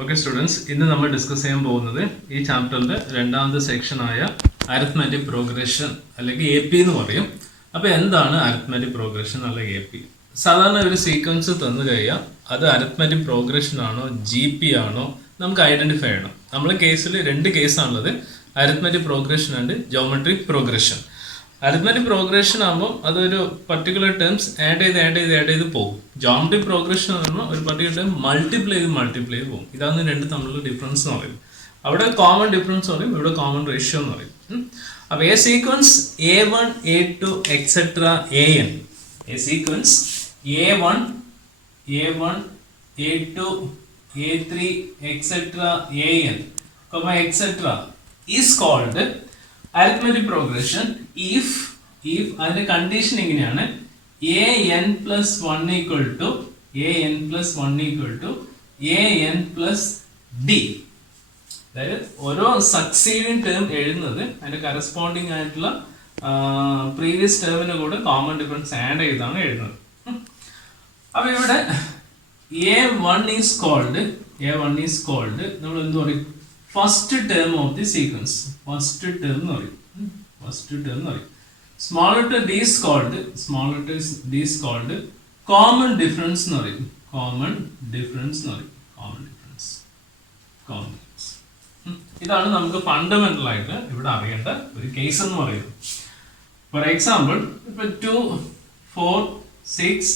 Okay students, ഇന്ന് നമ്മൾ discuss ചെയ്യാൻ പോകുന്നത് ഈ ചാപ്റ്ററിന്റെ രണ്ടാമത്തെ സെക്ഷനായ അരിത്മെറ്റിക് പ്രോഗ്രഷൻ അല്ലെങ്കിൽ എ പി എന്ന് പറയും. അപ്പോൾ എന്താണ് അരിത്മെറ്റിക് പ്രോഗ്രഷൻ അല്ലെങ്കിൽ എ പി? സാധാരണ ഒരു സീക്വൻസ് തന്നു കഴിയാൽ അത് അരിത്മെറ്റിക് പ്രോഗ്രഷൻ ആണോ ജി പി ആണോ നമുക്ക് ഐഡന്റിഫൈ ചെയ്യണം. നമ്മളെ കേസിൽ രണ്ട് കേസാണുള്ളത്, arithmetic progression and geometric progression. Arithmetic progression ആകുമ്പോൾ അതൊരു പർട്ടിക്കുലർ ടേംസ് ആഡ് ചെയ്ത് പോകും. ജോമെട്രിക് പ്രോഗ്രഷൻ എന്ന് പറഞ്ഞാൽ ഒരു പർട്ടിക്കുലർ ടേം മൾട്ടിപ്ലൈ ചെയ്ത് പോകും. ഇതാണ് രണ്ട് തമ്മിലുള്ള ഡിഫറൻസ് എന്ന് പറയും. അവിടെ കോമൺ ഡിഫറൻസ് പറയും, ഇവിടെ കോമൺ റേഷ്യോ എന്ന് പറയും. അപ്പോൾ a sequence A1 A2 etcetera AN, a sequence A1 A2 A3 etcetera AN etcetera is called arithmetic progression if അതിന്റെ കണ്ടീഷൻ എങ്ങനെയാണ്, an plus 1 equal to an plus d. അതായത് ഓരോ succeeding term എഴുതുന്നത് അതിന്റെ corresponding ആയിട്ടുള്ള പ്രീവിയസ് ടേമിന്റെ കൂടെ common difference add ചെയ്താണ് എഴുതുന്നത്. അപ്പൊ ഇവിടെ a1 ഈസ് കോൾഡ് നമ്മൾ എന്ത് പറയും, first term of the sequence, first term എന്ന് പറയും. Smaller to d is called common difference എന്ന് പറയും. കോമൺ ഡിഫറൻസ് ഇതാണ് നമുക്ക് ഫണ്ടമെന്റൽ ആയിട്ട് ഇവിടെ അറിയേണ്ട ഒരു കേസ് എന്ന് പറയുന്നത്. ഫോർ എക്സാമ്പിൾ ഇപ്പൊ 2 4 6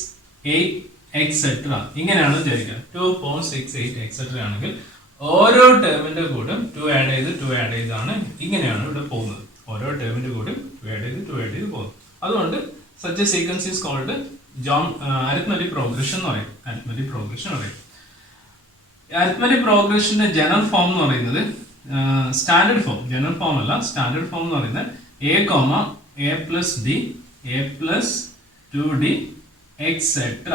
8 എക്സെട്ര ഇങ്ങനെയാണ് വിചാരിക്കുക. 2 4 6 8 എക്സെട്ര ആണെങ്കിൽ ഓരോ ടേമിന്റെ കൂടെ 2 ആഡ് ചെയ്താണ് ഇങ്ങനെയാണ് ഇവിടെ പോകുന്നത്. ഓരോ ടേമിന്റെ കൂടെ 2 ആഡ് ചെയ്ത് പോകും. അതുകൊണ്ട് such a sequence is called arithmetic progression എന്ന് പറയും. അരിത്മെറ്റിക് പ്രോഗ്രഷന്റെ ജനറൽ ഫോം എന്ന് പറയുന്നത് സ്റ്റാൻഡേർഡ് ഫോം, ജനറൽ ഫോം അല്ല, സ്റ്റാൻഡേർഡ് ഫോം എന്ന് പറയുന്നത് a plus d a plus 2d etcetera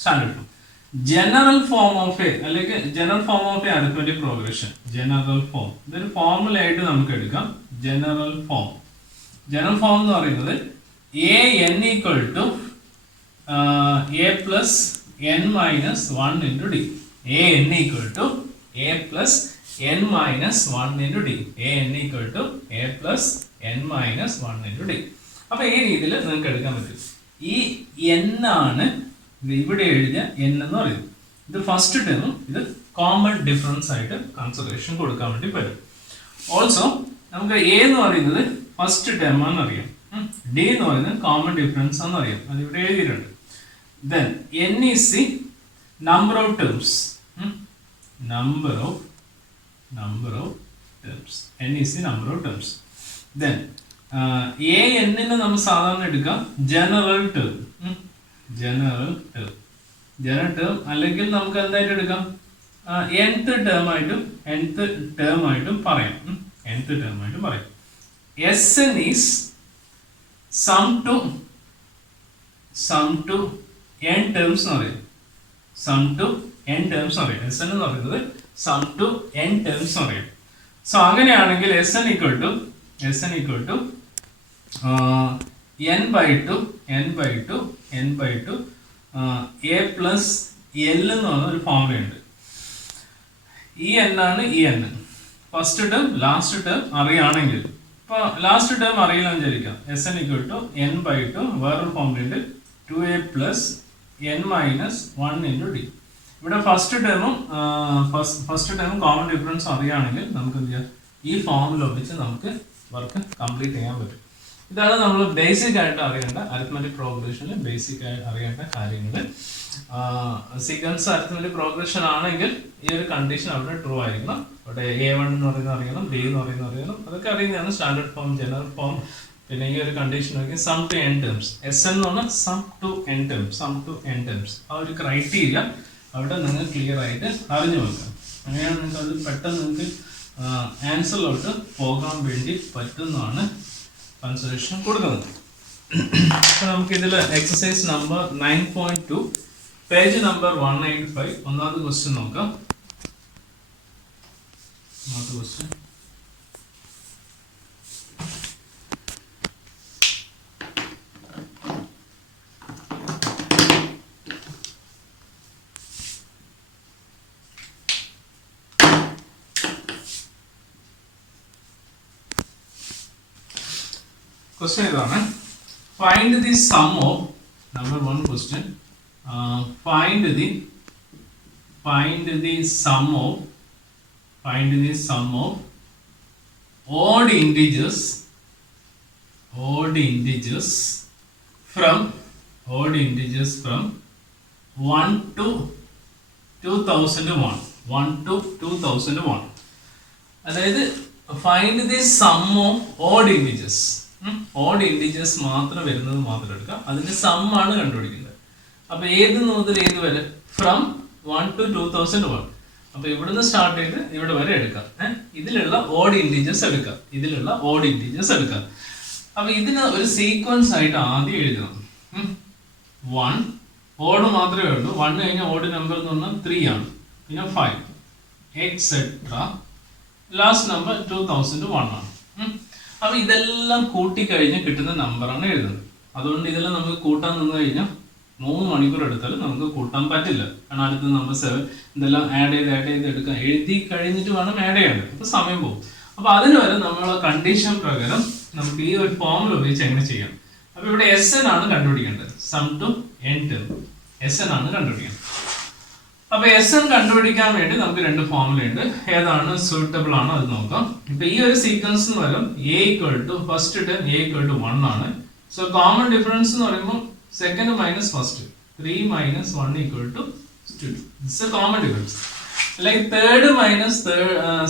standard form. General form of a അല്ലെങ്കിൽ general form of a arithmetic progression, general form ഇതൊരു formula ആയിട്ട് നമുക്ക് എടുക്കാം. ജനറൽ ഫോം എന്ന് പറയുന്നത് an equal to a plus n minus 1 into d. an equal to a plus n minus 1 into d. an equal to a plus n minus 1 into d. അപ്പൊ ഈ രീതിയിൽ നിങ്ങൾക്ക് എടുക്കാൻ പറ്റും. ഈ n ആണ് ഇവിടെ എഴുതിയ n എന്ന് പറയുന്നത്. ഇത് ഫസ്റ്റ് ടേമും ഇത് കോമൺ ഡിഫറൻസ് ആയിട്ട് കൺസിഡറേഷൻ കൊടുക്കാൻ വേണ്ടി പറ്റും. ഓൾസോ നമുക്ക് a എന്ന് പറയുന്നത് ഫസ്റ്റ് ടേം ആണെന്ന് അറിയാം, d എന്ന് പറയുന്നത് കോമൺ ഡിഫറൻസ് ആണെന്ന് അറിയാം, അത് ഇവിടെ എഴുതിയിട്ടുണ്ട്. Then n is the number of terms. Number of terms. n is the number of terms. Then an നെ നമ്മൾ സാധാരണ എടുക്കാം ജനറൽ ടേം. ജനറൽ ടേം അല്ലെങ്കിൽ നമുക്ക് എന്തായിട്ട് എടുക്കാം, nth ടേം ആയിട്ടും പറയാം. Sn is sum to n terms എന്ന് പറയും. Sn എന്ന് പറയുന്നത് sum to n terms എന്ന് പറയും. സോ അങ്ങനെയാണെങ്കിൽ Sn equal to n by 2 a plus l എന്ന് പറഞ്ഞ ഒരു ഫോർമുല ഉണ്ട്. ഈ n ആണ് ഈ n. First term last term അറിയാണെങ്കിൽ, ഇപ്പൊ ലാസ്റ്റ് ടേം അറിയില്ല വിചാരിക്കാം, Sn equal to n by 2 വേറൊരു ഫോർമുല ഉണ്ട് 2a plus n minus 1 into d. ഇവിടെ ഫസ്റ്റ് ടേമും കോമൺ ഡിഫറൻസ് അറിയുകയാണെങ്കിൽ നമുക്ക് എന്ത് ചെയ്യാം, ഈ ഫോർമുല ഉപയോഗിച്ച് നമുക്ക് വർക്ക് കംപ്ലീറ്റ് ചെയ്യാൻ പറ്റും. ഇതാണ് നമ്മൾ ബേസിക് ആയിട്ട് അറിയേണ്ട അരിത്മെറ്റിക് പ്രോഗ്രഷനിൽ ബേസിക് ആയിട്ട് അറിയേണ്ട കാര്യങ്ങൾ. സീക്വൻസ് അരിത്മെറ്റിക് പ്രോഗ്രഷൻ ആണെങ്കിൽ ഈ ഒരു കണ്ടീഷൻ അവിടെ ട്രൂ ആയിരിക്കണം. അവിടെ a1 എന്ന് പറയുന്നത് അറിയണം, b എന്ന് പറയുന്നത് അറിയണം, അതൊക്കെ അറിയുന്നതാണ് സ്റ്റാൻഡേർഡ് ഫോം, ജനറൽ ഫോം. പിന്നെ ഈ ഒരു കണ്ടീഷൻ നോക്കി sum to n terms, Sn എന്ന് പറഞ്ഞാൽ സം ടു n ടേംസ്. ആ ഒരു ക്രൈറ്റീരിയ അവിടെ നിങ്ങൾ ക്ലിയർ ആയിട്ട് അറിഞ്ഞു വെക്കാം. അങ്ങനെയാണ് നിങ്ങൾക്ക് അത് പെട്ടെന്ന് നിങ്ങൾക്ക് ആൻസറിലോട്ട് പോകാൻ വേണ്ടി പറ്റുന്നതാണ് കൺസിഡറേഷൻ കൊടുക്കുന്നത്. അപ്പോൾ നമുക്കിതിൽ എക്സസൈസ് നമ്പർ 9.2 പേജ് നമ്പർ 195 ഒന്നാമത്തെ ക്വസ്റ്റ്യൻ നോക്കാം. ഒന്നാമത്തെ ക്വസ്റ്റ്യൻ ക്വസ്റ്റ്യൻ ഇതാണ്. Find the sum of number 1 question. Find the sum of odd integers from 1 to 2001. അതായത് find the sum of odd integers. Odd integers മാത്രം വരുന്നത് മാത്രം എടുക്കുക. അതിന്റെ സം ആണ് കണ്ടുപിടിക്കുന്നത്. അപ്പൊ ഏത് മുതൽ ഏത് വരെ? From 1 to 2001. അപ്പൊ ഇവിടുന്ന് സ്റ്റാർട്ട് ചെയ്ത് ഇവിടെ വരെ എടുക്കാം. ഇതിലുള്ള ഓഡ് ഇൻഡിജേഴ്സ് എടുക്കാം. അപ്പൊ ഇതിന് ഒരു സീക്വൻസ് ആയിട്ട് ആദ്യം എഴുതണം. 1 ഓഡ് മാത്രമേ ഉള്ളൂ. 1 കഴിഞ്ഞാൽ ഓഡ് നമ്പർ എന്ന് പറഞ്ഞാൽ 3 ആണ്. പിന്നെ 5 എക്സെട്ര. ലാസ്റ്റ് നമ്പർ 2001 ആണ്. അപ്പൊ ഇതെല്ലാം കൂട്ടിക്കഴിഞ്ഞ് കിട്ടുന്ന നമ്പറാണ് എഴുതുന്നത്. അതുകൊണ്ട് ഇതെല്ലാം നമുക്ക് കൂട്ടാൻ നിന്ന് കഴിഞ്ഞാൽ 3 മണിക്കൂർ എടുത്താലും നമുക്ക് കൂട്ടാൻ പറ്റില്ല. കാരണം അടുത്ത നമ്പർ 7 ഇതെല്ലാം ആഡ് ചെയ്ത് എടുക്കാം. എഴുതി കഴിഞ്ഞിട്ട് വേണം ആഡ് ചെയ്യേണ്ടത്. അപ്പൊ സമയം പോകും. അപ്പൊ അതിന് വരെ നമ്മളെ കണ്ടീഷൻ പ്രകാരം നമുക്ക് ഈ ഒരു ഫോമുല ഉപയോഗിച്ച് എങ്ങനെ ചെയ്യാം. അപ്പൊ ഇവിടെ SN ആണ് കണ്ടുപിടിക്കേണ്ടത്. Sum to n term SN ആണ് കണ്ടുപിടിക്കേണ്ടത്. അപ്പൊ SN കണ്ടുപിടിക്കാൻ വേണ്ടി നമുക്ക് 2 ഫോമുല ഉണ്ട്. ഏതാണ് സൂട്ടബിൾ ആണ് അത് നോക്കാം. ഇപ്പൊ ഈ ഒരു സീക്വൻസിന് പകരം ഫസ്റ്റ് ടേം a = 1 ആണ്. സോ കോമൺ ഡിഫറൻസ് എന്ന് പറയുമ്പോൾ second minus first, 3 minus 1 equal to 2. This is a common difference. Like third minus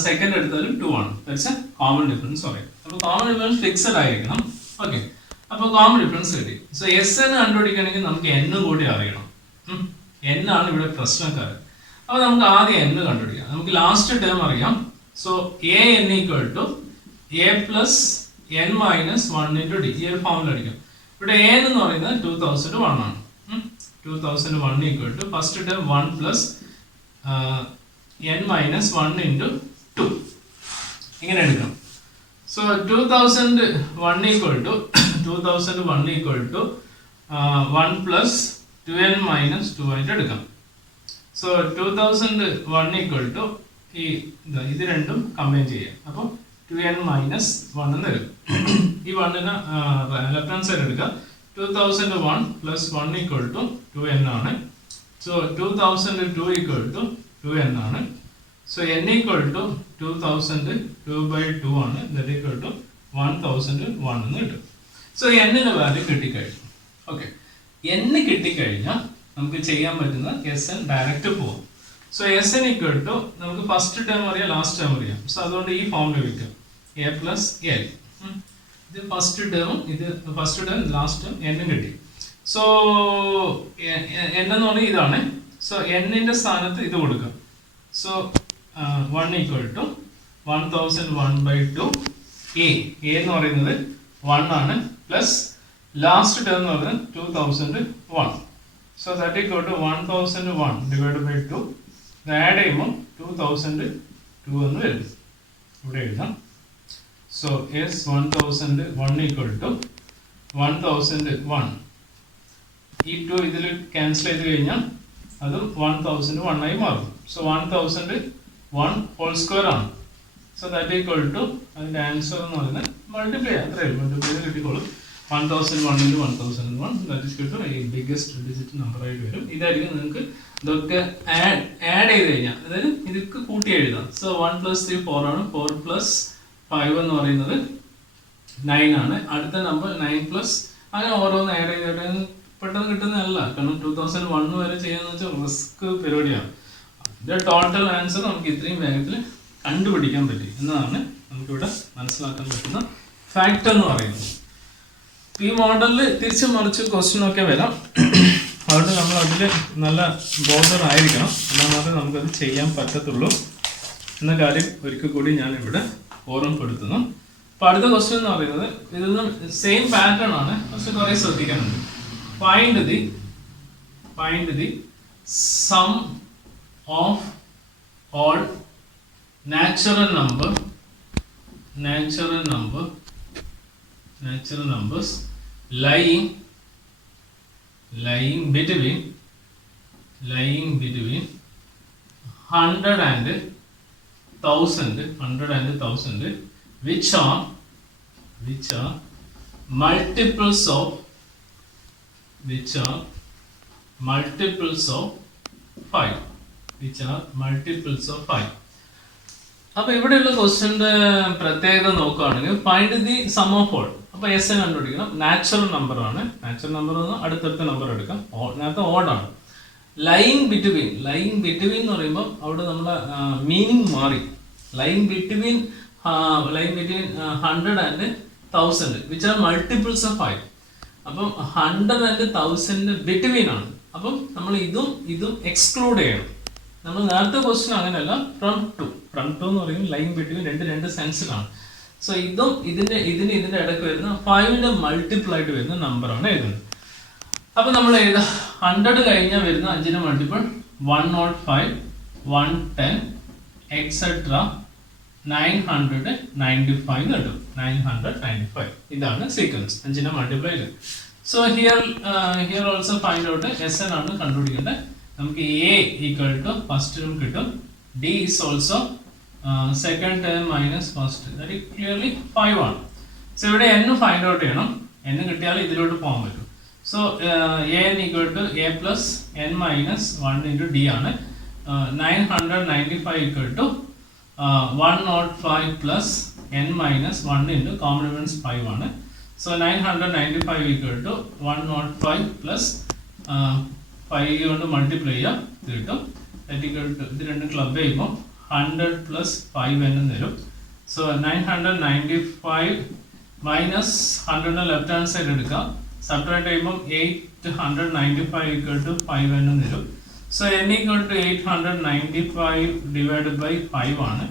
second എടുത്താലും 2 ആണ്. That's a common difference. അപ്പോൾ common difference fixed ആയിരിക്കണം. ഓക്കെ. അപ്പോൾ common difference കിട്ടി. So SN കണ്ടുപിടിക്കണമെങ്കിൽ നമുക്ക് n കൂടി അറിയണം. n ആണ് ഇവിടെ പ്രശ്നക്കാരൻ. അപ്പോൾ നമുക്ക് ആദ്യം n കണ്ടുപിടിക്കാം. നമുക്ക് ലാസ്റ്റ് ടേം അറിയാം. So an = a plus n minus 1 into d. ഈ ഒരു ഫോമുല അടിക്കാം. ഇവിടെ a എന്ന് പറയുന്നത് 2001 ആണ്. 2001 equal to first term 1 plus n minus 1 into 2. ഇങ്ങനെ എടുക്കണം. So 2001 equal to 1 plus 2n minus 2 ആയിട്ട് എടുക്കാം. സോ 2001 equal to ഇത് രണ്ടും കമ്പൈൻ ചെയ്യാം. അപ്പോൾ 2n minus 1 എന്ന് വരും. ഈ 1ന് ലെഫ്റ്റ് ഹാൻഡ് സൈഡ് എടുക്കുക. 2001 plus 1 equal to 2n ആണ്. സോ 2002 equal to 2n ആണ്. സോ n equal to 2002/2 ആണ്. that equal to 1001 എന്ന് കിട്ടും. സോ n-ന്റെ വാല്യൂ കിട്ടിക്കഴിഞ്ഞു. ഓക്കെ. n കിട്ടിക്കഴിഞ്ഞാൽ നമുക്ക് ചെയ്യാൻ പറ്റുന്ന SN ഡയറക്റ്റ് പോവാം. സോ SN equal to നമുക്ക് ഫസ്റ്റ് ടേം അറിയാം, ലാസ്റ്റ് ടേം അറിയാം. സോ അതുകൊണ്ട് ഈ ഫോം ലഭിക്കും. a plus l. ഇത് ഫസ്റ്റ് ടേമും ലാസ്റ്റ് ടേം n കിട്ടി. സോ n എന്ന് പറഞ്ഞാൽ ഇതാണ്. സോ n-ന്റെ സ്ഥാനത്ത് ഇത് കൊടുക്കാം. So 1 equal to 1001/2. a എന്ന് പറയുന്നത് 1 ആണ്. പ്ലസ് ലാസ്റ്റ് ടേം എന്ന് പറയുന്നത് 2001. So that equal to 1001 divided by 2. ഇത് ആഡ് ചെയ്യുമ്പോൾ 2002 എന്ന് വരും. ഇവിടെ എഴുതാം. So yes, 1001 equal to 1001. ഈ 2 ഇതിൽ ക്യാൻസൽ ചെയ്ത് കഴിഞ്ഞാൽ അതും 1001 ആയി മാറും. സോ 1001 ഹോൾ സ്ക്വയർ ആണ്. സോ ദാറ്റ് ഈക്വൽ ടു അതിൻ്റെ ആൻസർ എന്ന് പറയുന്നത് മൾട്ടിപ്ലൈ ചെയ്ത് കിട്ടിക്കോളും. 1001 into 1001 that is equal to a biggest digit number ആയിട്ട് വരും. ഇതായിരിക്കും നിങ്ങൾക്ക് ഇതൊക്കെ ആഡ് ചെയ്ത് കഴിഞ്ഞാൽ, അതായത് ഇതൊക്കെ കൂട്ടി എഴുതാം. സോ 1 plus 3 4 ആണ്. 4 plus 5 എന്ന് പറയുന്നത് 9 ആണ്. അടുത്ത നമ്പർ 9 പ്ലസ് അങ്ങനെ ഓരോന്ന് ആഡ് ചെയ്തിട്ട് പെട്ടെന്ന് കിട്ടുന്നതല്ല. കാരണം 2001 വരെ ചെയ്യാന്ന് വെച്ചാൽ റിസ്ക് പരിപാടിയാണ്. ഇതിന്റെ ടോട്ടൽ ആൻസർ നമുക്ക് ഇത്രയും വേഗത്തിൽ കണ്ടുപിടിക്കാൻ പറ്റി എന്നതാണ് നമുക്കിവിടെ മനസ്സിലാക്കാൻ പറ്റുന്ന ഫാക്ട് എന്ന് പറയുന്നത്. ഈ മോഡലിൽ തിരിച്ചു മറിച്ച് ക്വസ്റ്റ്യൻ ഒക്കെ വരാം. അതുകൊണ്ട് നമ്മൾ അതിൽ നല്ല ബോർഡർ ആയിരിക്കണം. എന്നാൽ മാത്രമേ നമുക്കത് ചെയ്യാൻ പറ്റത്തുള്ളൂ എന്ന കാര്യം ഒരിക്കൽ കൂടി ഞാൻ ഇവിടെ ഓർമ്മപ്പെടുത്തുന്നു. അപ്പോൾ അടുത്ത ക്വസ്റ്റ്യൻ എന്ന് പറയുന്നത് ഇതൊന്നും സെയിം പാറ്റേൺ ആണ്, പക്ഷെ കുറേ ശ്രദ്ധിക്കാനുണ്ട്. Find the sum of all natural numbers lying between 100 and 1000 which are multiples of which are multiples of 5, which are multiples of 5. അപ്പോൾ ഇവിടെയുള്ള ക്വസ്റ്റ്യൻ്റെ പ്രത്യേകത നോക്കുകയാണെങ്കിൽ find the sum of all. അപ്പോൾ എസ് എൻ കണ്ടുപിടിക്കണം. നാച്ചുറൽ നമ്പർ ആണ്. Natural number എന്ന് അടുത്തടുത്ത number എടുക്കാം. നേരത്തെ ഓഡാണ്. ലൈൻ ബിറ്റ്വീൻ എന്ന് പറയുമ്പോൾ അവിടെ നമ്മളെ മീനിങ് മാറി. Line between 100 and 1000 which are multiples of 5. അപ്പം 100 and 1000 ബിറ്റ്വീൻ ആണ്. അപ്പം നമ്മൾ ഇതും എക്സ്ക്ലൂഡ് ചെയ്യണം. നമ്മൾ നേരത്തെ ക്വസ്റ്റ്യൻ അങ്ങനെയല്ല. ഫ്രം ടു എന്ന് പറയുമ്പോൾ ലൈൻ ബിറ്റ്വീൻ രണ്ട് സെൻസിലാണ്. സോ ഇതിന്റെ ഇടയ്ക്ക് വരുന്ന 5ന്റെ മൾട്ടിപ്പിൾ ആയിട്ട് വരുന്ന നമ്പറാണ് എഴുതുന്നത്. അപ്പൊ നമ്മൾ എഴുതാം 100 കഴിഞ്ഞാൽ വരുന്ന 5ന്റെ മൾട്ടിപ്പിൾ 105, 110 എക്സെട്ര 995 കിട്ടും. 995 ഇതാണ് സീക്വൻസ് 5ന്റെ multiply. So here also find out S N ആണ് കണ്ടുപിടിക്കേണ്ടത്. നമുക്ക് a equal to first term കിട്ടും. D is also second term minus first. That clearly 5 ആണ്. സോ ഇവിടെ n ഫൈൻഡ് ഔട്ട് ചെയ്യണം. n കിട്ടിയാൽ ഇതിലോട്ട് പോകാൻ പറ്റും. So an equal to a plus n minus 1 into d ആണ്. 995 equal to 105 plus n minus 1 into compliments 5 ആണ്. So 995 equal to 105 plus 5 കൊണ്ട് മൾട്ടിപ്ലൈ ചെയ്യാം കിട്ടും. ഇത് രണ്ടും ക്ലബ് ചെയ്യുമ്പോൾ 100 പ്ലസ് 5n തരും. So 995 minus 100 left hand side എടുക്കാം. സബ്ട്രാക്ട് ചെയ്യുമ്പോൾ 895 ഈക്വൽ ടു 5n തരും. So n equal to 895 divided by 5 ആണ്.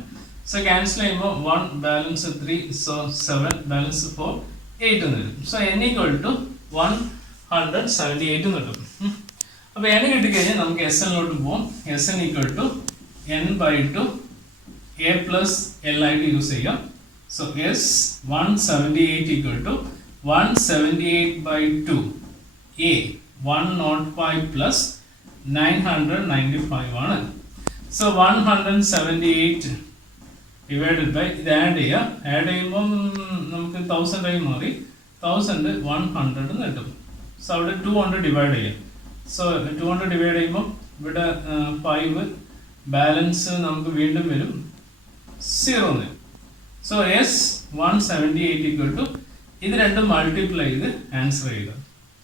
സോ ക്യാൻസൽ ചെയ്യുമ്പോൾ 1 ബാലൻസ് 3, സോ 7 ബാലൻസ് 4, 8 തരും. സോ n ഈക്വൽ ടു 178 കിട്ടും. അപ്പോൾ n കിട്ടിക്കഴിഞ്ഞാൽ നമുക്ക് എസ് എന്നിലോട്ട് പോകാം. S N equal to n/2 a plus L ആയിട്ട് യൂസ് ചെയ്യാം. So S 178 equal to 178/2 a 105 plus 995 ആണ്. സോ 178 ഡിവൈഡഡ് ബൈ ഇത് ആഡ് ചെയ്യാം. ആഡ് ചെയ്യുമ്പോൾ നമുക്ക് 1000 ആയി മാറി. 1000 100 കിട്ടും. സോ അവിടെ 200 ഡിവൈഡ് ചെയ്യാം. സോ 200 ഡിവൈഡ് ചെയ്യുമ്പോൾ ഇവിടെ 5 ബാലൻസ് നമുക്ക് വീണ്ടും വരും 0 എന്ന്. സോ എസ് 178 ഈക്വൽ ടു ഇത് രണ്ടും മൾട്ടിപ്ലൈ ചെയ്ത് ആൻസർ ചെയ്യുക.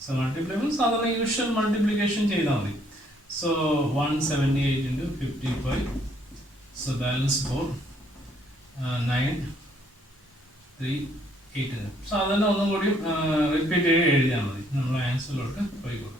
സോ മൾട്ടിപ്ലൈ ചെയ്യുമ്പോൾ സാധാരണ യൂഷ്വൽ മൾട്ടിപ്ലിക്കേഷൻ ചെയ്താൽ മതി. So 178 into 55. So balance 4, 9, 3, 8. സാധാരണ ഒന്നും കൂടി റിപ്പീറ്റ് ചെയ്ത് എഴുതിയാൽ മതി. നമ്മൾ ആൻസറിലോട്ട് പോയിക്കോളും.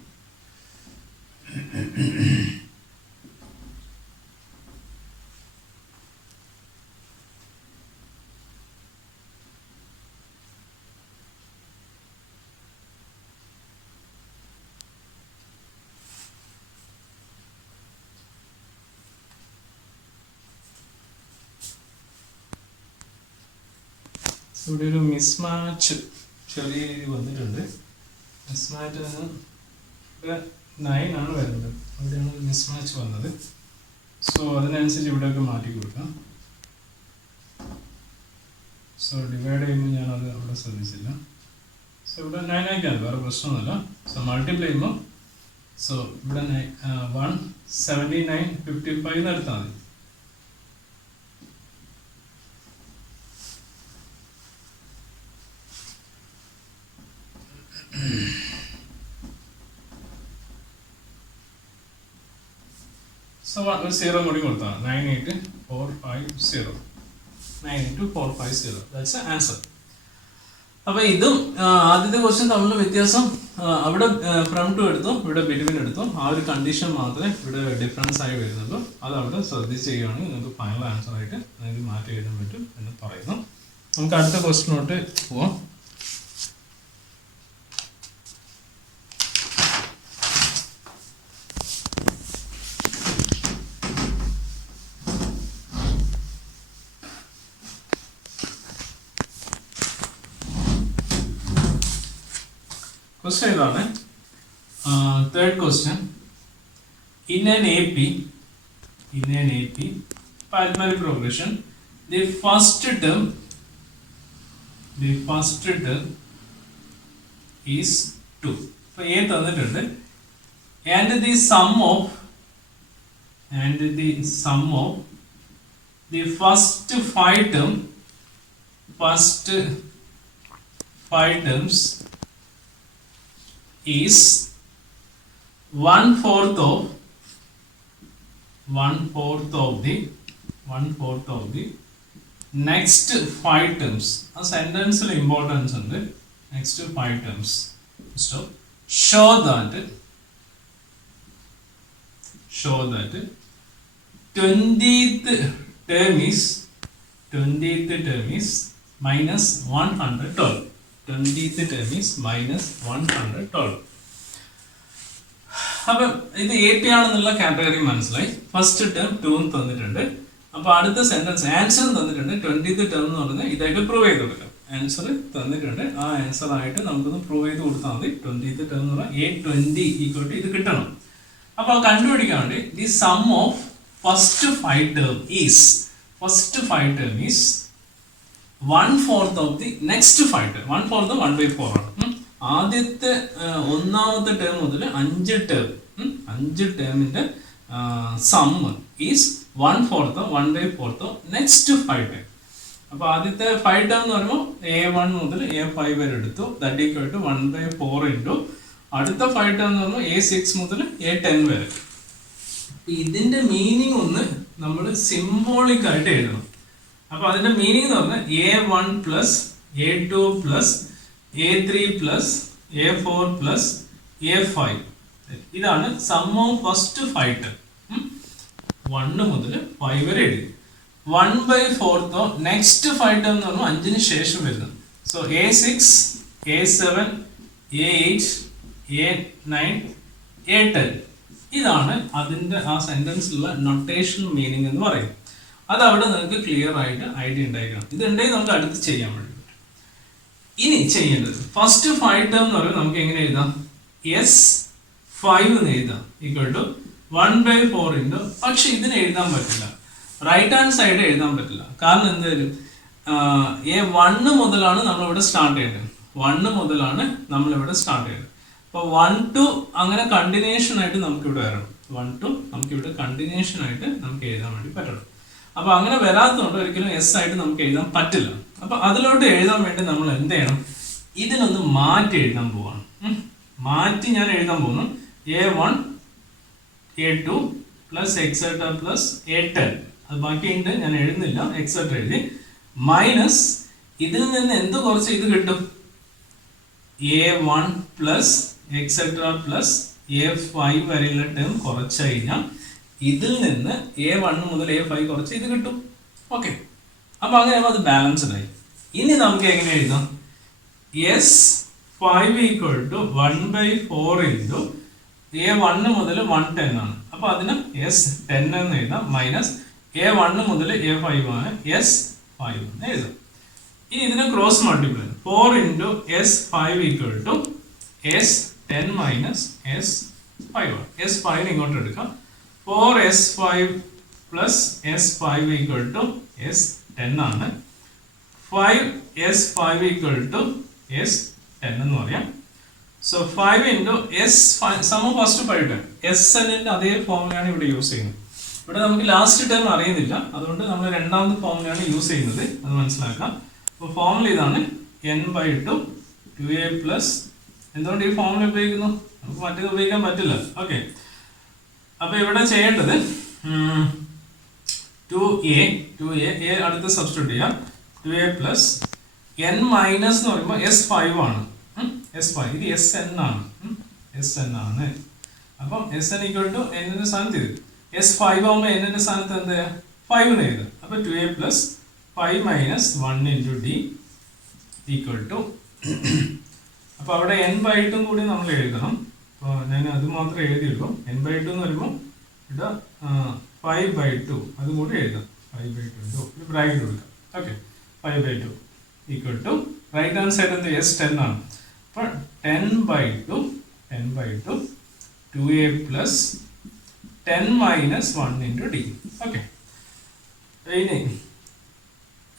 ഇവിടെ ഒരു മിസ്മാച്ച് ചെറിയ രീതി വന്നിട്ടുണ്ട്. മിസ്മാച്ച് ഇവിടെ 9 ആണ് വരുന്നത്. അവിടെയാണ് മിസ്മാച്ച് വന്നത്. സോ അതിനനുസരിച്ച് ഇവിടെയൊക്കെ മാറ്റി കൊടുക്കാം. സോ ഡിവൈഡ് ചെയ്യുമ്പോൾ ഞാനത് അവിടെ ശ്രദ്ധിച്ചില്ല. സോ ഇവിടെ 9 ആയിക്കാണ്, വേറെ പ്രശ്നമൊന്നുമില്ല. സോ മൾട്ടിപ്ലൈ ചെയ്യുമ്പോൾ സോ ഇവിടെ 179/55 എടുത്താൽ മതി. സോ ഒരു 0 കൂടി കൊടുത്താണ്. 98450. 98450. That's A answer. അപ്പോൾ ഇതും ആദ്യത്തെ ക്വസ്റ്റ്യൻ തമ്മിലുള്ള വ്യത്യാസം അവിടെ ഫ്രം ടു എടുത്തു, ഇവിടെ ബിറ്റ്വീൻ എടുത്തു. ആ ഒരു കണ്ടീഷൻ മാത്രമേ ഇവിടെ ഡിഫറൻസ് ആയി വരുന്നുള്ളൂ. അത് അവിടെ ശ്രദ്ധിച്ച് ചെയ്യുകയാണെങ്കിൽ നിങ്ങൾക്ക് ഫൈനൽ ആൻസർ ആയിട്ട് നിങ്ങൾക്ക് മാറ്റി എഴുതാൻ പറ്റും എന്ന് പറയുന്നു. നമുക്ക് അടുത്ത ക്വസ്റ്റ്യനോട്ട് പോവാം. Question ഇതാണ്. Third question. In an AP primary progression, the first term is 2. അപ്പോൾ a തന്നിട്ടുണ്ട്. And the sum of the first 5 terms is 1/4 of the next 5 terms. A sentence importance on the next 5 terms. So show that 20th term is minus 112. 20th term is minus 112. അപ്പോൾ ഇത് AP ആണെന്നുള്ള category മനസ്സിലായി. First term 2 എന്ന് തന്നിട്ടുണ്ട്. അപ്പോൾ അടുത്ത sentence answer തന്നിട്ടുണ്ട്. 20th term എന്ന് പറഞ്ഞാൽ ഇതായിട്ട് പ്രൂവ് ചെയ്ത് കൊടുക്കാം. ആൻസർ തന്നിട്ടുണ്ട്. ആ ആൻസർ ആയിട്ട് നമുക്കൊന്ന് പ്രൂവ് ചെയ്ത് കൊടുത്താൽ മതി. 20th ടേം എന്ന് പറഞ്ഞാൽ A20 ഈക്വൽ ഇത് കിട്ടണം. അപ്പോൾ കണ്ടുപിടിക്കാൻ വേണ്ടി the sum of first 5 term is 1/4 of the next 5 term. 1/4 1/4 ആണ്. ആദ്യത്തെ ഒന്നാമത്തെ ടേം മുതൽ 5 ടേമിന്റെ സം ഈസ് 1/4 1/4 നെക്സ്റ്റ് 5 ടേം. അപ്പോൾ ആദ്യത്തെ 5 ടേം എന്ന് പറയുമ്പോൾ A1 മുതൽ A5 വരെ എടുത്തു. ദാറ്റ് ഈക്വൽ ടു 1/4 ഇൻറ്റു അടുത്ത 5 ടേം എന്ന് പറയുമ്പോൾ A6 മുതൽ A10 വരെ. ഇതിന്റെ മീനിങ് ഒന്ന് നമ്മൾ സിംബോളിക് ആയിട്ട് എഴുതണം. അപ്പോൾ അതിന്റെ മീനിങ് എന്ന് പറഞ്ഞാൽ A1 plus A2 plus A3 plus A4 plus A5. ഇതാണ് സം ഓഫ് ഫസ്റ്റ് 5 ടേം. 1 മുതൽ 5 വരെ എഴുതി. 1/4 നെക്സ്റ്റ് 5 ടേം എന്ന് പറഞ്ഞാൽ 5ന് ശേഷം വരുന്നത്. So A6 A7 A8 A9 A10. ഇതാണ് അതിന്റെ ആ സെന്റൻസിലുള്ള നൊട്ടേഷൻ മീനിങ് എന്ന് പറയുന്നത്. അത് അവിടെ നിങ്ങൾക്ക് ക്ലിയർ ആയിട്ട് ഐഡിയ ഉണ്ടായിരിക്കണം. ഇതുണ്ടെങ്കിൽ നമുക്ക് അടുത്ത് ചെയ്യാൻ വേണ്ടി. ഇനി ചെയ്യേണ്ടത് ഫസ്റ്റ് 5 ടേം എന്ന് പറയുമ്പോൾ നമുക്ക് എങ്ങനെ എഴുതാം? S5 എന്ന് എഴുതാം ഈക്വൽ ടു 1/4 ഇൻറ്റു. പക്ഷെ ഇതിന് എഴുതാൻ പറ്റില്ല. റൈറ്റ് ഹാൻഡ് സൈഡ് എഴുതാൻ പറ്റില്ല. കാരണം എന്തായാലും A1 മുതലാണ് നമ്മളിവിടെ സ്റ്റാർട്ട് ചെയ്യേണ്ടത്. 1 മുതലാണ് നമ്മളിവിടെ സ്റ്റാർട്ട് ചെയ്യേണ്ടത്. അപ്പോൾ 1 to അങ്ങനെ കണ്ടിന്യൂഷൻ ആയിട്ട് നമുക്കിവിടെ വരണം. 1 to നമുക്കിവിടെ കണ്ടിന്യൂഷൻ ആയിട്ട് നമുക്ക് എഴുതാൻ വേണ്ടി പറ്റണം. അപ്പോൾ അങ്ങനെ വരാത്തതുകൊണ്ട് ഒരിക്കലും എസ് ആയിട്ട് നമുക്ക് എഴുതാൻ പറ്റില്ല. അപ്പോൾ അതിലോട്ട് എഴുതാൻ വേണ്ടി നമ്മൾ എന്ത് ചെയ്യണം? ഇതിനൊന്ന് മാറ്റി എഴുതാൻ പോവാണ്. മാറ്റി ഞാൻ എഴുതാൻ പോകുന്നു. A1 A2 plus etcetera plus A10. അത് ബാക്കിയുണ്ട്, ഞാൻ എഴുതുന്നില്ല. എക്സെട്ര എഴുതി മൈനസ് ഇതിൽ നിന്ന് എന്ത് കുറച്ച് ഇത് കിട്ടും? A1 plus etcetera plus A5 വരെയുള്ള ടേം കുറച്ച് കഴിഞ്ഞാൽ ഇതിൽ നിന്ന് A1 മുതൽ A5 കുറച്ച് ഇത് കിട്ടും. ഓക്കെ, അപ്പൊ അങ്ങനെ അത് ബാലൻസ്ഡ് ആയി. ഇനി നമുക്ക് എങ്ങനെ എഴുതാം? S5 equal to 1/4 into A1 മുതൽ 110 ആണ്. അപ്പൊ അതിന് S10 എന്ന് എഴുതാം. മൈനസ് A1 മുതൽ A5 ആണ്, S5 എന്ന് എഴുതാം. ഇനി ഇതിനെ cross multiply 4 into S5 equal to S10 minus S5 ആണ്. S5 ഇങ്ങോട്ട് എടുക്കാം. 4S5 plus S5 equal to S10 ആണ്. 5S5 ഈക്വൽ ടു S10 എന്ന് പറയാം. സോ 5 ഇൻറ്റു S5 സമം ഫസ്റ്റ് 5 ടേം. SNന്റെ അതേ ഫോമുലയാണ് ഇവിടെ യൂസ് ചെയ്യുന്നത്. ഇവിടെ നമുക്ക് ലാസ്റ്റ് ടേം അറിയുന്നില്ല, അതുകൊണ്ട് നമ്മൾ രണ്ടാമത്തെ ഫോമുലയാണ് യൂസ് ചെയ്യുന്നത്. അത് മനസ്സിലാക്കാം. അപ്പോൾ ഫോമുല ഇതാണ് n/2 2a പ്ലസ്. എന്തുകൊണ്ട് ഈ ഫോമുല ഉപയോഗിക്കുന്നു? നമുക്ക് മറ്റേത് ഉപയോഗിക്കാൻ പറ്റില്ല. ഓക്കെ, അപ്പൊ ഇവിടെ ചെയ്യേണ്ടത് 2a അടുത്ത് സബ്സ്റ്റിറ്റ്യൂട്ട് ചെയ്യാം. 2a പ്ലസ് n മൈനസ് എന്ന് പറയുമ്പോൾ S5 ആണ്. S5 ഇത് Sn ആണ്. Sn ആണ്. അപ്പം Sn ഈക്വൽ ടു n സ്ഥാനത്ത് ഇത് S5 ആകുമ്പോൾ n സ്ഥാനത്ത് എന്താ 5 എന്ന് എഴുതാം. അപ്പൊ 2a plus 5 minus 1 into d equal to. അപ്പൊ അവിടെ n/2 കൂടി നമ്മൾ എഴുതണം. അപ്പോൾ ഞാൻ അത് മാത്രമേ എഴുതിയുള്ളൂ. n/2 എന്ന് പറയുമ്പോൾ ഇവിടെ 5/2 അതും കൂടി എഴുതാം. 5/2 ഒരു ബ്രാക്കറ്റ് കൊടുക്കാം. Okay, 5/2 equal to right hand side എന്ത് S10 ആണ്. അപ്പോൾ 10/2 2a plus 10 minus 1 into d. Okay, ഇനി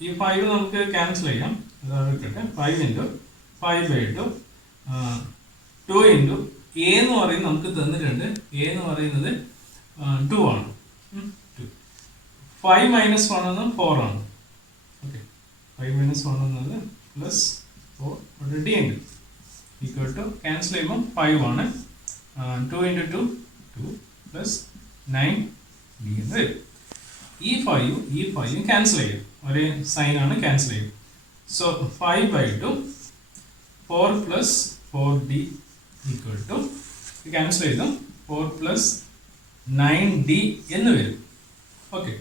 ഈ 5 നമുക്ക് ക്യാൻസൽ ചെയ്യാം. അതാണ് കിട്ടെ 5 ഇൻറ്റു 5/2 2 ഇൻറ്റു എ എന്ന് പറയുന്നത് നമുക്ക് തന്നിട്ടുണ്ട്. എ എന്ന് പറയുന്നത് 2 ആണ്. 5 മൈനസ് 1 എന്നത് 4 ആണ്. ഓക്കെ, 5 മൈനസ് 1 എന്നത് പ്ലസ് 4 ഇവിടെ ഡി ഉണ്ട് ഈക്വൽ ടു ക്യാൻസൽ ചെയ്യുമ്പോൾ 5 ആണ്. 2 ഇൻറ്റു 2 2 പ്ലസ് 9 ഡി എന്ന് വരും. ഈ 5 ക്യാൻസൽ ചെയ്യും, ഒരേ സൈൻ ആണ്, ക്യാൻസൽ ചെയ്യും. So 5/2 4 plus 4d equal to cancel ചെയ്തു 4 പ്ലസ് 9d എന്ന് വരും. ഓക്കെ,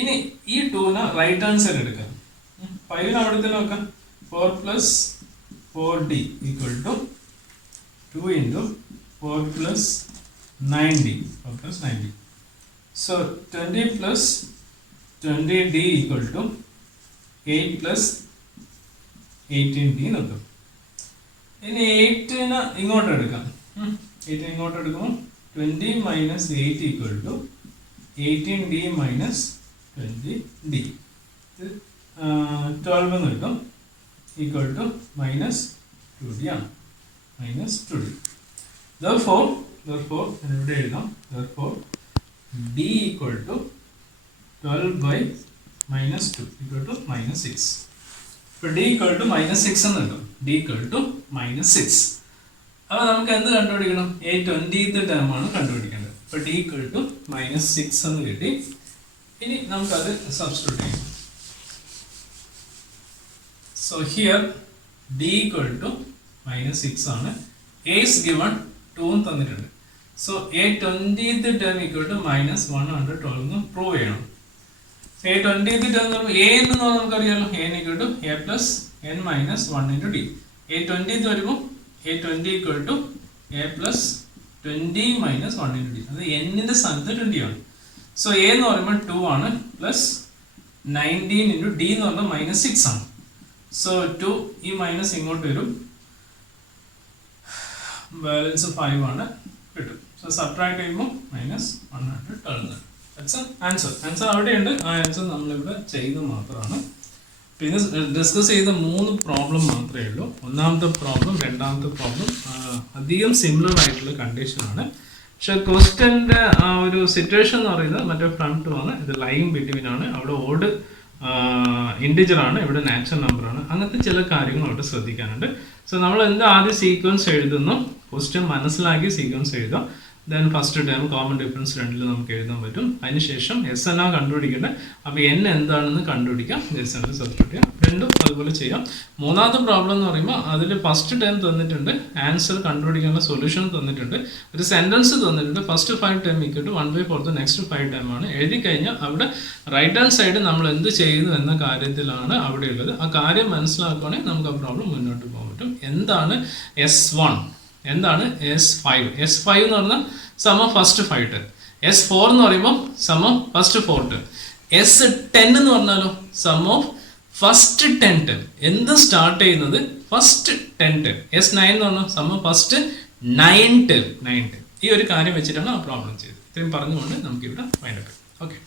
ഇനി ഈ 2ന് റൈറ്റ് ഹാൻഡ് സൈഡ് എടുക്കാം. 5 അവിടെ തന്നെ നോക്കാം. 4 plus 4d equal to 2 into 4 plus 9d 4 plus 9d. So 20 plus 20d equal to 8 plus 18d നോക്കാം. ഇനി 8ന് ഇങ്ങോട്ട് എടുക്കാം. 8 ഇങ്ങോട്ട് എടുക്കുമ്പോൾ 20 minus 8 equal to 18d minus 20d. 12 എന്ന് കിട്ടും ഈക്വൽ ടു മൈനസ് 2d ആണ്. Minus 2d. Therefore ഇവിടെ എഴുതാം. Therefore d equal to 12 by minus 2 equal to minus 6. So d equal to minus 6 എന്ന് കിട്ടും. d equal to minus 6. അപ്പോൾ നമുക്ക് എന്ത് കണ്ടുപിടിക്കണം? 20th ടേം ആണ് കണ്ടുപിടിക്കേണ്ടത്. അപ്പോൾ d equal to minus 6 എന്ന് കിട്ടി. ഇനി നമുക്കത് സബ്സ്റ്റിറ്റ്യൂട്ട് ചെയ്യാം. So here d equal to minus 6 ആണ്. a is given 2 തന്നിട്ടുണ്ട്. So a 20th term equal to minus 112 എന്ന് പ്രൂവ് ചെയ്യണം. a 20th term a എന്ന് നമുക്കറിയാലോ, a equal to a plus n minus 1 into d. a 20th വരുമ്പോൾ a 20 equal to a plus 20 minus 1 into d. അത് n ന്റെ സ്ഥാനത്ത് 20 ആണ്. So a എന്ന് പറയുമ്പോൾ 2 ആണ് പ്ലസ് 19 into d എന്ന് പറയുമ്പോൾ മൈനസ് 6 ആണ്. So 2 ഈ മൈനസ് ഇങ്ങോട്ട് വരും, ബാലൻസ് 5 ആണ് കിട്ടും. So subtract ചെയ്യുമ്പോൾ minus 112. That's an answer. Answer അവിടെയുണ്ട്. ആ ആൻസർ നമ്മളിവിടെ ചെയ്ത് മാത്രമാണ്. പിന്നെ ഡിസ്കസ് ചെയ്ത 3 പ്രോബ്ലം മാത്രമേ ഉള്ളൂ. ഒന്നാമത്തെ പ്രോബ്ലം, രണ്ടാമത്തെ പ്രോബ്ലം അധികം സിമിലർ ആയിട്ടുള്ള കണ്ടീഷനാണ്. പക്ഷെ ക്വസ്റ്റ്യൻ്റെ ആ ഒരു സിറ്റുവേഷൻ എന്ന് പറയുന്നത് മറ്റേ ഫ്രണ്ട് ടു ആണ്. ഇത് ലൈൻ ബിറ്റ്വീൻ ആണ്. അവിടെ ഓഡ് ഇൻഡിജർ ആണ്, ഇവിടെ നാച്ചുറൽ നമ്പർ ആണ്. അങ്ങനത്തെ ചില കാര്യങ്ങൾ അവിടെ ശ്രദ്ധിക്കാനുണ്ട്. സോ നമ്മൾ എന്ത് ആദ്യം സീക്വൻസ് എഴുതുന്നു, ക്വസ്റ്റ്യൻ മനസ്സിലാക്കി സീക്വൻസ് എഴുതാം. Then first time common difference രണ്ടിൽ നമുക്ക് എഴുതാൻ പറ്റും. അതിനുശേഷം എസ് എൻ ആ കണ്ടുപിടിക്കേണ്ടത്. അപ്പോൾ എൻ എന്താണെന്ന് കണ്ടുപിടിക്കാം, എസ് എൻ സബ്സ്റ്റിറ്റ്യൂട്ട് ചെയ്യാം. രണ്ടും അതുപോലെ ചെയ്യാം. മൂന്നാമത്തെ പ്രോബ്ലം എന്ന് പറയുമ്പോൾ അതിൽ ഫസ്റ്റ് ടൈം തന്നിട്ടുണ്ട്, ആൻസർ കണ്ടുപിടിക്കാനുള്ള സൊല്യൂഷൻ തന്നിട്ടുണ്ട്, ഒരു സെൻറ്റൻസ് തന്നിട്ടുണ്ട്. First 5 time equal to 1/4 next 5 time ആണ്. എഴുതി കഴിഞ്ഞാൽ അവിടെ റൈറ്റ് ഹാൻഡ് സൈഡ് നമ്മൾ എന്ത് ചെയ്യുന്നു എന്ന കാര്യത്തിലാണ് അവിടെയുള്ളത്. ആ കാര്യം മനസ്സിലാക്കുകയാണെങ്കിൽ നമുക്ക് ആ പ്രോബ്ലം മുന്നോട്ട് പോകാൻ പറ്റും. എന്താണ് S1, എന്താണ് S5? S5 എന്ന് പറഞ്ഞാൽ some of first 5 term. S4 എന്ന് പറയുമ്പോൾ some of first 4 term. S10 എന്ന് പറഞ്ഞാലോ സം ഓഫ് ഫസ്റ്റ് 10 ടേം. എന്ത് സ്റ്റാർട്ട് ചെയ്യുന്നത് ഫസ്റ്റ് 10 ടേം. S9 എന്ന് പറഞ്ഞാൽ സം ഓഫ് ഫസ്റ്റ് 9 ടേം. ഈ ഒരു കാര്യം വെച്ചിട്ടാണ് ആ പ്രോബ്ലം ചെയ്തത്. ഇത്രയും പറഞ്ഞുകൊണ്ട് നമുക്കിവിടെ ഫൈൻഡ് ഔട്ട്. ഓക്കെ.